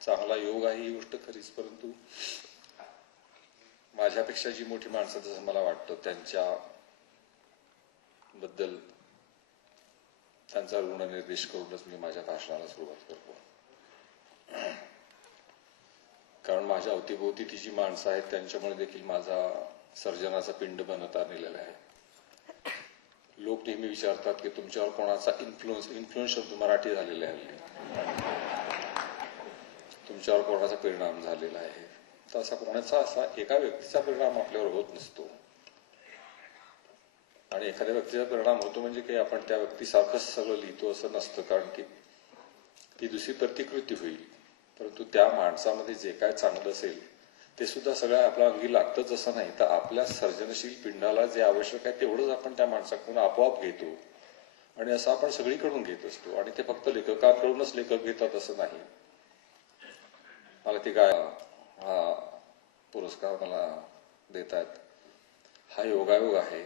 चांगला योग आहे ही गोष्ट खरीच, परंतु माझ्यापेक्षा जी मोठी माणसं जसं मला वाटतं त्यांच्याबद्दल त्यांचा ऋणनिर्देश करूनच मी माझ्या भाषणाला सुरुवात करतो. कारण माझ्या अवतीभोवती ती जी माणसं आहेत त्यांच्यामुळे देखील माझा सर्जनाचा पिंड बनत आलेला आहे. लोक नेहमी विचारतात की तुमच्यावर कोणाचा इन्फ्लुएन्स शब्द मराठी झालेला आहे, तुमच्यावर कोणाचा परिणाम झालेला आहे. तर असा एका व्यक्तीचा परिणाम आपल्यावर होत नसतो. आणि एखाद्या व्यक्तीचा परिणाम होतो म्हणजे काही आपण त्या व्यक्तीसारखंच सगळं लिहितो असं नसतं, कारण की ती दुसरी प्रतिकृती होईल. परंतु त्या माणसामध्ये जे काय चांगलं असेल ते सुद्धा सगळं आपल्या अंगी लागतंच असं नाही, तर आपल्या सर्जनशील पिंडाला जे आवश्यक आहे तेवढंच आपण त्या माणसाकडून आपोआप घेतो. आणि असं आपण सगळीकडून घेत असतो. आणि ते फक्त लेखकांकडूनच लेखक घेतात असं नाही. मला ती हा पुरस्कार मला देतात, हा योगायोग आहे.